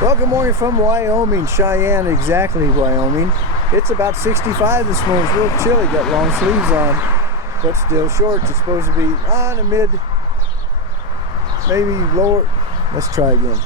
Well, good morning from Wyoming, Cheyenne, exactly Wyoming. It's about 65 this morning. It's a little chilly, got long sleeves on, but still shorts. It's supposed to be on the mid, maybe lower. Let's try again.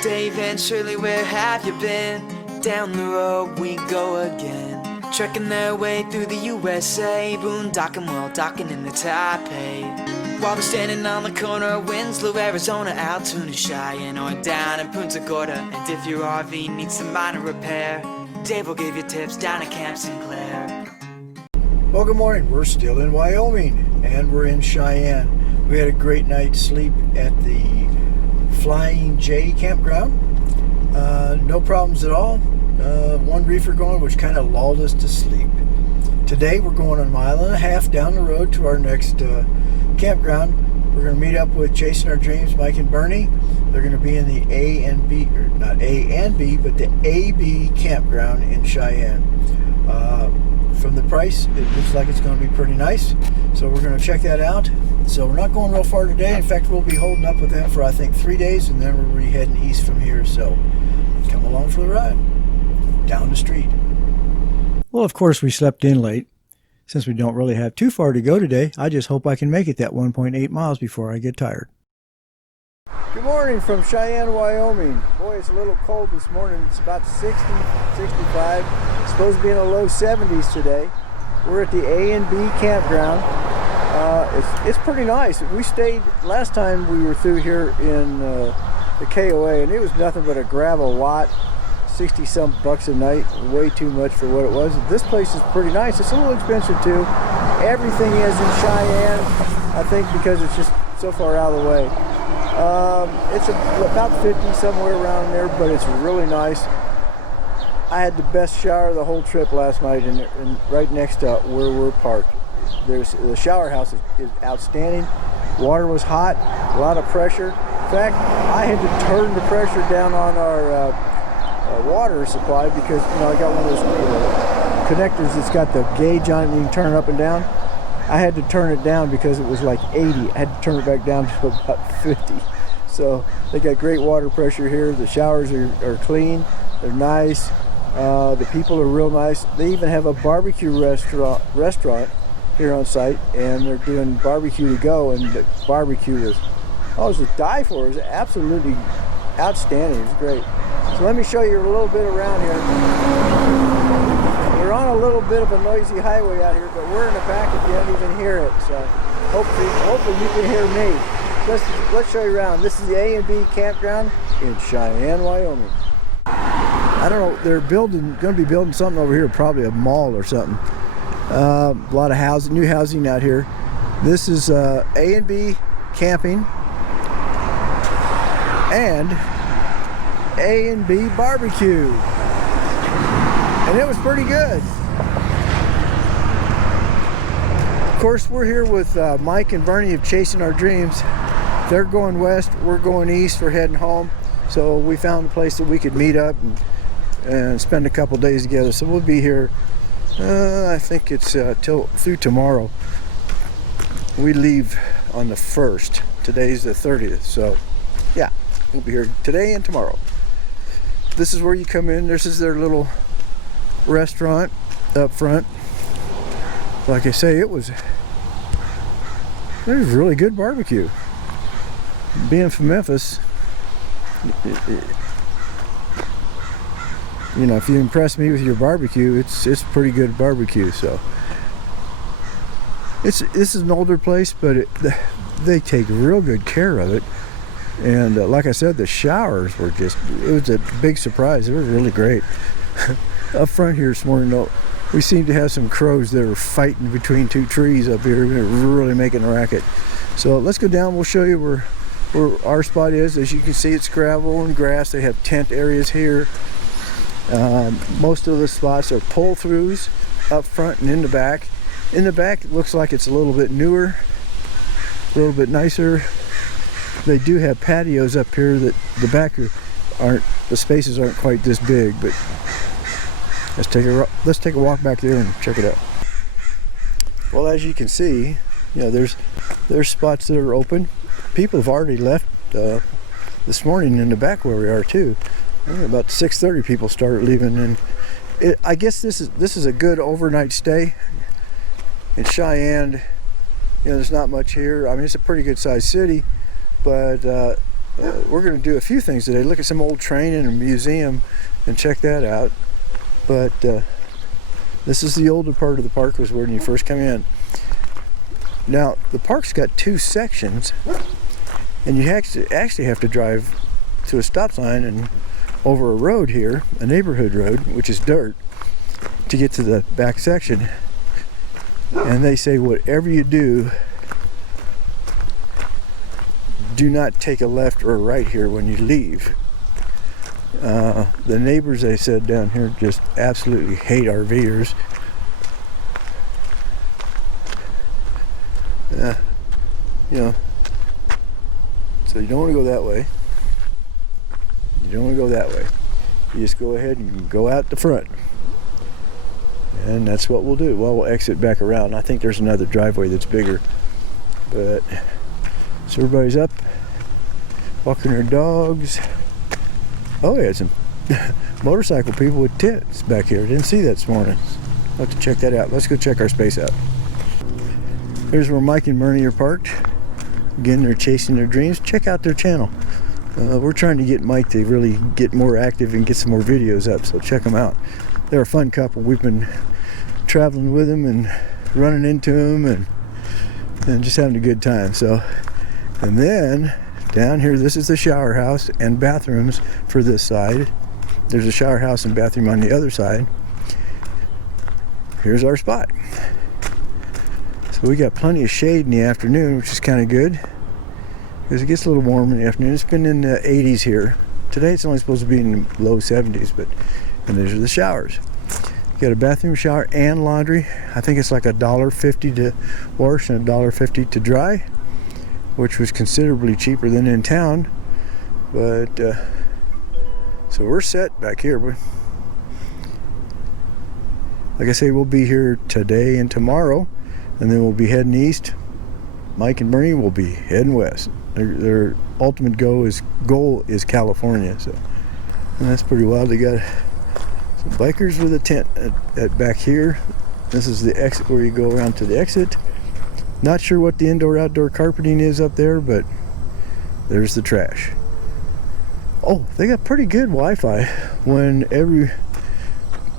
Dave and Shirley, where have you been? Down the road we go again. Trekking their way through the USA, boondocking while docking in the Taipei. While they're standing on the corner of Winslow, Arizona, out to New Cheyenne, or down in Punta Gorda. And if your RV needs some minor repair, Dave will give you tips down at Camp Sinclair. Well, good morning. We're still in Wyoming, and we're in Cheyenne. We had a great night's sleep at the Flying J campground. No problems at all. One reefer going, which kind of lulled us to sleep. Today we're going a mile and a half down the road to our next campground. We're going to meet up with Chasing Our Dreams, Mike and Bernie. They're going to be in the A and B, or not A and B, but the AB campground in Cheyenne. From the price, it looks like it's going to be pretty nice. So we're going to check that out. So we're not going real far today. In fact, we'll be holding up with them for I think 3 days, and then we'll be heading east from here. So come along for the ride down the street. Well, of course, we slept in late. Since we don't really have too far to go today, I just hope I can make it that 1.8 miles before I get tired. Good morning from Cheyenne, Wyoming. Boy, it's a little cold this morning. It's about 60, 65. It's supposed to be in the low 70s today. We're at the A and B campground. It's pretty nice. We stayed, last time we were through here in the KOA, and it was nothing but a gravel lot. 60-some bucks a night, way too much for what it was. This place is pretty nice. It's a little expensive too. Everything is in Cheyenne, I think, because it's just so far out of the way. It's about 50 somewhere around there, but it's really nice. I had the best shower the whole trip last night, and right next to where we're parked. The shower house is outstanding. Water was hot, a lot of pressure. In fact, I had to turn the pressure down on our water supply because, you know, I got one of those connectors that's got the gauge on it and you can turn it up and down. I had to turn it down because it was like 80. I had to turn it back down to about 50. So they got great water pressure here. The showers are clean. They're nice. The people are real nice. They even have a barbecue restaurant here on site, and they're doing barbecue to go, and the barbecue was to die for. It was absolutely outstanding. It was great. So let me show you a little bit around here. We're on a little bit of a noisy highway out here, but we're in the back if you don't even hear it. So hopefully you can hear me. Let's show you around. This is the A and B campground in Cheyenne, Wyoming. I don't know, they're going to be building something over here, probably a mall or something. A lot of housing, new housing out here. This is A and B camping and A and B barbecue, and it was pretty good. Of course, we're here with Mike and Bernie of Chasing Our Dreams. They're going west, we're going east, we're heading home. So we found a place that we could meet up and spend a couple days together. So we'll be here, I think it's through tomorrow. We leave on the 1st. Today's the 30th, so yeah, we'll be here today and tomorrow. This is where you come in. This is their little restaurant up front. Like I say, it was really good barbecue. Being from Memphis, you know, if you impress me with your barbecue, it's pretty good barbecue. So this is an older place, but they take real good care of it. And like I said, the showers were it was a big surprise. They were really great. Up front here this morning, though, we seem to have some crows that are fighting between two trees up here. They're really making a racket. So let's go down. We'll show you where our spot is. As you can see, it's gravel and grass. They have tent areas here. Most of the spots are pull-throughs up front and in the back. In the back, it looks like it's a little bit newer, a little bit nicer. They do have patios up here that the back the spaces aren't quite this big, but let's take a walk back there and check it out. Well, as you can see, you know, there's spots that are open. People have already left this morning in the back where we are too. About 6:30 people started leaving, and I guess this is a good overnight stay in Cheyenne. You know, there's not much here. I mean, it's a pretty good sized city, but we're going to do a few things today. Look at some old train in a museum and check that out. But this is the older part of the park, was when you first come in. Now, the park's got two sections, and you actually have to drive to a stop sign and over a road here, a neighborhood road, which is dirt, to get to the back section. And they say, whatever you do, do not take a left or a right here when you leave. The neighbors, they said down here, just absolutely hate RVers. You know, so you don't want to go that way. You don't want to go that way. You just go ahead and go out the front. And that's what we'll do. Well, we'll exit back around. I think there's another driveway that's bigger. But, so everybody's up, walking their dogs. Oh, yeah, some motorcycle people with tents back here. Didn't see that this morning. I'll have to check that out. Let's go check our space out. Here's where Mike and Bernie are parked. Again, they're chasing their dreams. Check out their channel. We're trying to get Mike to really get more active and get some more videos up, so check them out. They're a fun couple. We've been traveling with them and running into them and just having a good time. So, and then down here, this is the shower house and bathrooms for this side. There's a shower house and bathroom on the other side. Here's our spot. So we got plenty of shade in the afternoon, which is kind of good, because it gets a little warm in the afternoon. It's been in the 80s here. Today it's only supposed to be in the low 70s, but, and these are the showers. You got a bathroom, shower, and laundry. I think it's like $1.50 to wash and $1.50 to dry, which was considerably cheaper than in town. But, so we're set back here. Like I say, we'll be here today and tomorrow, and then we'll be heading east. Mike and Bernie will be heading west. Their ultimate goal is California. So, and that's pretty wild. They got some bikers with a tent at back here. This is the exit where you go around to the exit. Not sure what the indoor-outdoor carpeting is up there, but there's the trash. Oh, they got pretty good Wi-Fi.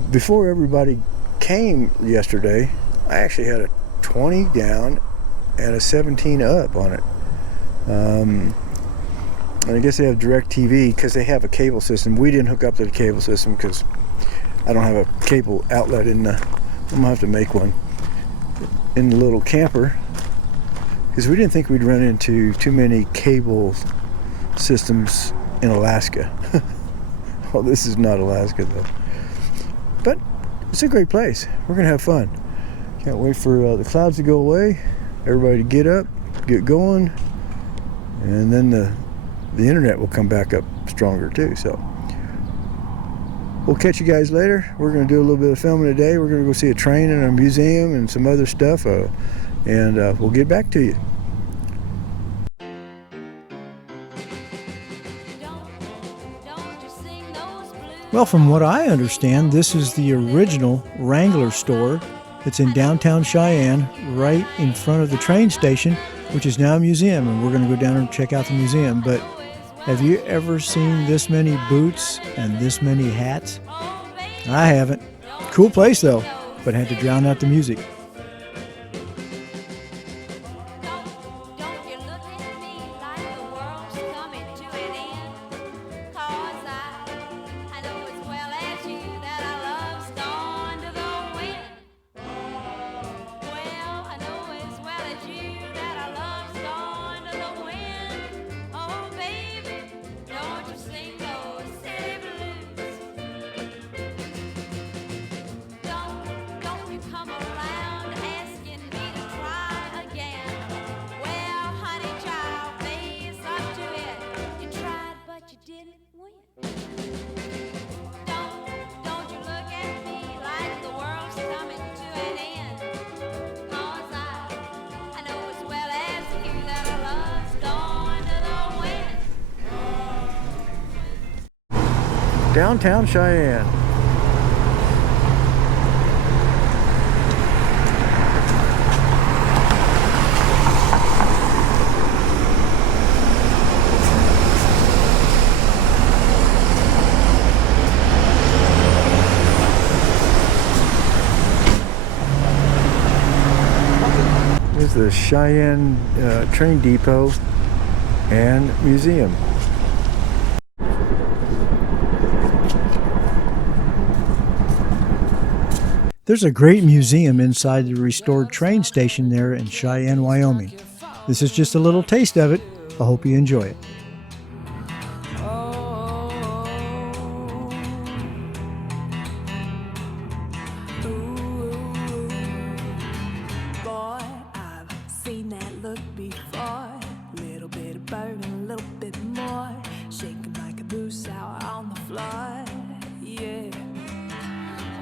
Before everybody came yesterday, I actually had a 20 down and a 17 up on it. And I guess they have DirecTV because they have a cable system. We didn't hook up to the cable system because I don't have a cable outlet I'm gonna have to make one in the little camper, because we didn't think we'd run into too many cable systems in Alaska. Oh, this is not Alaska though. But it's a great place. We're gonna have fun. Can't wait for the clouds to go away, everybody to get up, get going, and then the internet will come back up stronger too. So we'll catch you guys later. We're going to do a little bit of filming today. We're going to go see a train in a museum and some other stuff, and we'll get back to you. Well, from what I understand, this is the original Wrangler store. It's in downtown Cheyenne, right in front of the train station, which is now a museum, and we're going to go down and check out the museum. But have you ever seen this many boots and this many hats? I haven't. Cool place though, but had to drown out the music. Come around. Downtown Cheyenne. Here's the Cheyenne train depot and museum. There's a great museum inside the restored train station there in Cheyenne, Wyoming. This is just a little taste of it. I hope you enjoy it. Boy, I've seen that look before. Little bit of bourbon, a little bit more. Shaking like a booze sour on the floor. Yeah.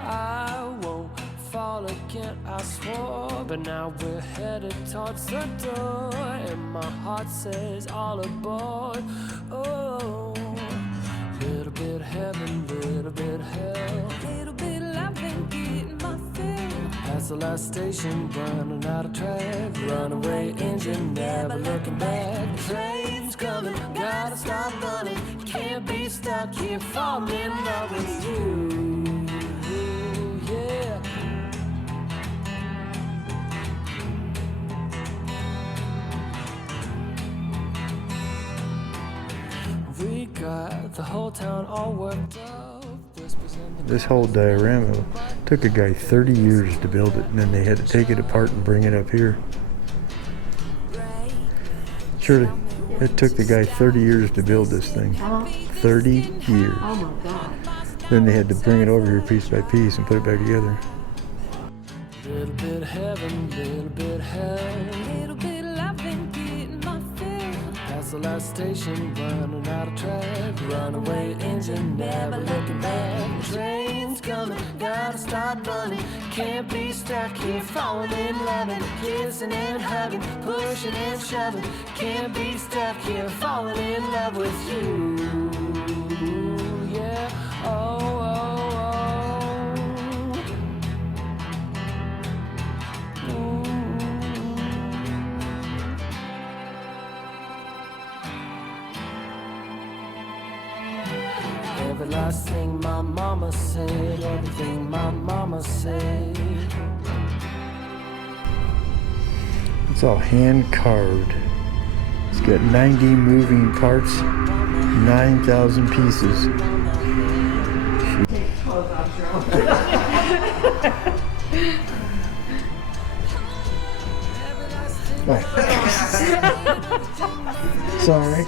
I won't fall again, I swore. But now we're headed towards the door, and my heart says all aboard. Oh, little bit heaven, little bit hell, little bit loving, getting my fill. Past the last station, running out of track. Runaway engine, never looking back. Train's coming, gotta stop running. Can't be stuck here, falling in love with you. Yeah. We got the whole town all worked up. This whole diorama took a guy 30 years to build it, and then they had to take it apart and bring it up here. Shirley, it took the guy 30 years to build this thing. 30 years. Oh my God. Then they had to bring it over here piece by piece and put it back together. Little bit heaven, little bit hell, little bit loving, getting my fill. Past the last station, running out of track. Runaway engine, never looking back. Train's coming, gotta start running. Can't be stuck here, falling in love and kissing and hugging, pushing and shoving. Can't be stuck here, falling in love with you. Yeah. Oh, oh, oh. Every last thing my mama said, everything my mama said. It's all hand carved. It's got 90 moving parts, 9,000 pieces. Sorry.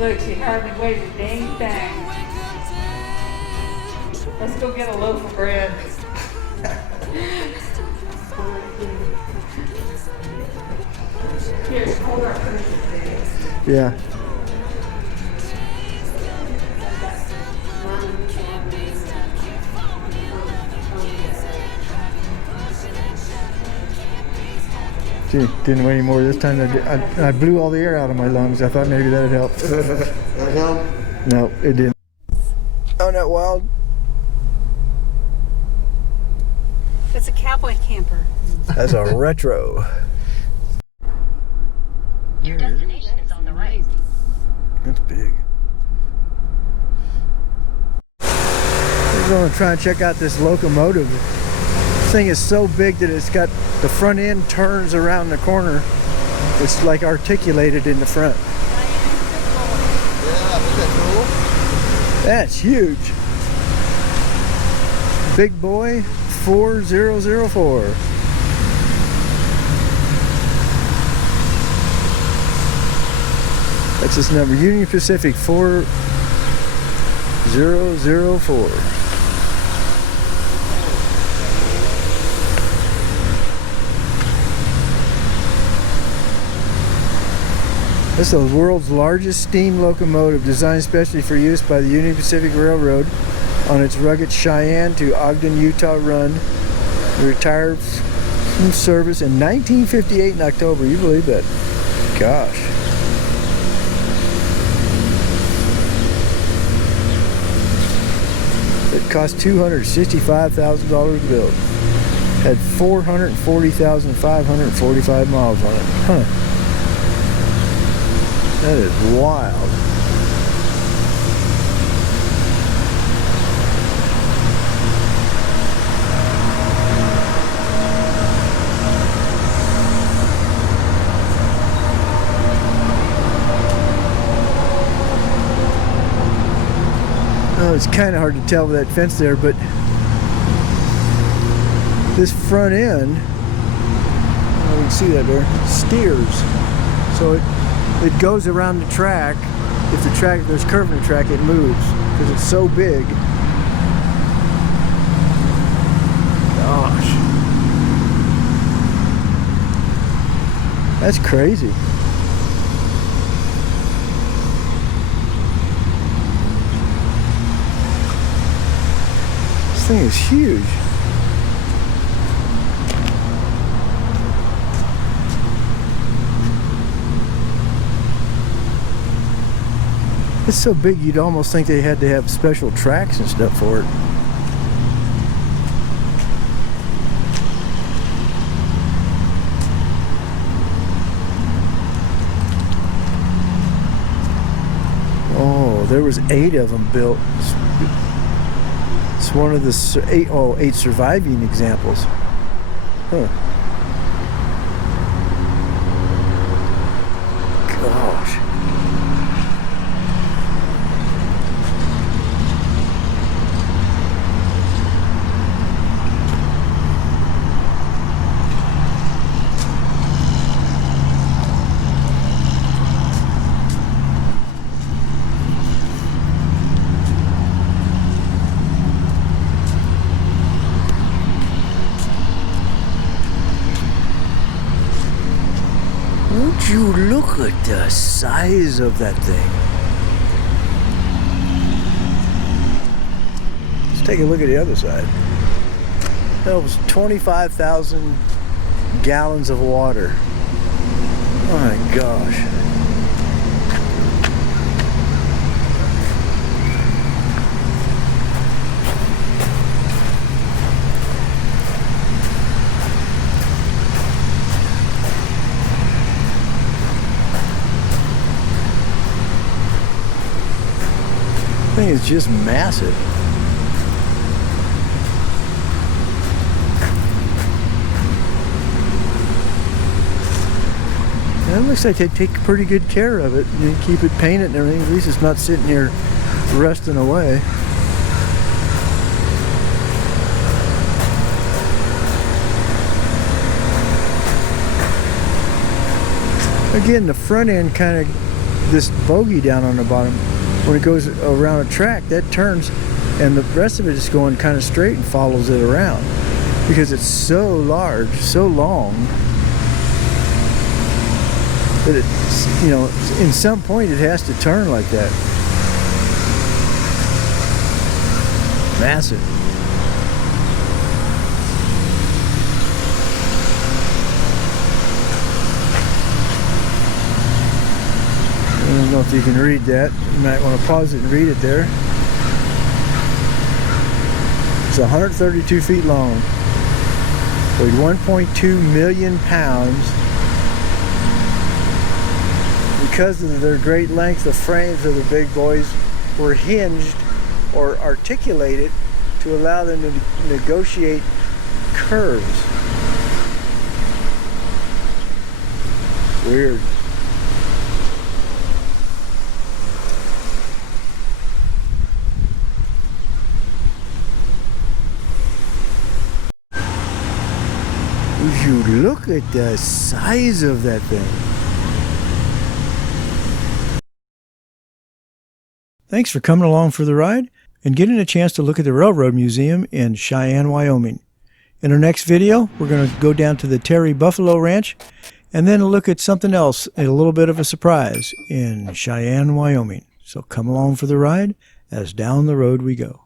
Look, she hardly weighs a dang thing. Let's go get a loaf of bread. Here, hold our purse. Yeah. Gee, didn't weigh any more this time. I blew all the air out of my lungs. I thought maybe that'd help. That help? No, it didn't. Oh, not wild. It's a cowboy camper. That's a retro. Your destination is on the right. That's big. We're going to try and check out this locomotive. This thing is so big that it's got the front end turns around the corner. It's like articulated in the front. Yeah, isn't that cool? That's huge. Big boy 4004. That's his number, Union Pacific 4004. This is the world's largest steam locomotive, designed especially for use by the Union Pacific Railroad on its rugged Cheyenne to Ogden, Utah run. It retired from service in 1958 in October. You believe that? Gosh. It cost $265,000 to build. Had 440,545 miles on it. Huh. That is wild. Oh, it's kind of hard to tell with that fence there, but this front end, you can see that there, steers. So it goes around the track. If there's curve in the track, it moves because it's so big. Gosh. That's crazy. This thing is huge. It's so big you'd almost think they had to have special tracks and stuff for it. Oh, there was 8 of them built. It's one of the 8 surviving examples. Huh. Gosh. Would you look at the size of that thing? Let's take a look at the other side. That was 25,000 gallons of water. My gosh. This thing is just massive. And it looks like they take pretty good care of it. You keep it painted and everything. At least it's not sitting here rusting away. Again, the front end kind of, this bogey down on the bottom, when it goes around a track, that turns, and the rest of it is going kind of straight and follows it around because it's so large, so long, that it's, you know, in some point it has to turn like that. Massive. I don't know if you can read that. You might want to pause it and read it there. It's 132 feet long. Weighed 1.2 million pounds. Because of their great length, the frames of the big boys were hinged or articulated to allow them to negotiate curves. Weird. Would you look at the size of that thing? Thanks for coming along for the ride and getting a chance to look at the Railroad Museum in Cheyenne, Wyoming. In our next video, we're going to go down to the Terry Buffalo Ranch and then look at something else, a little bit of a surprise in Cheyenne, Wyoming. So come along for the ride as down the road we go.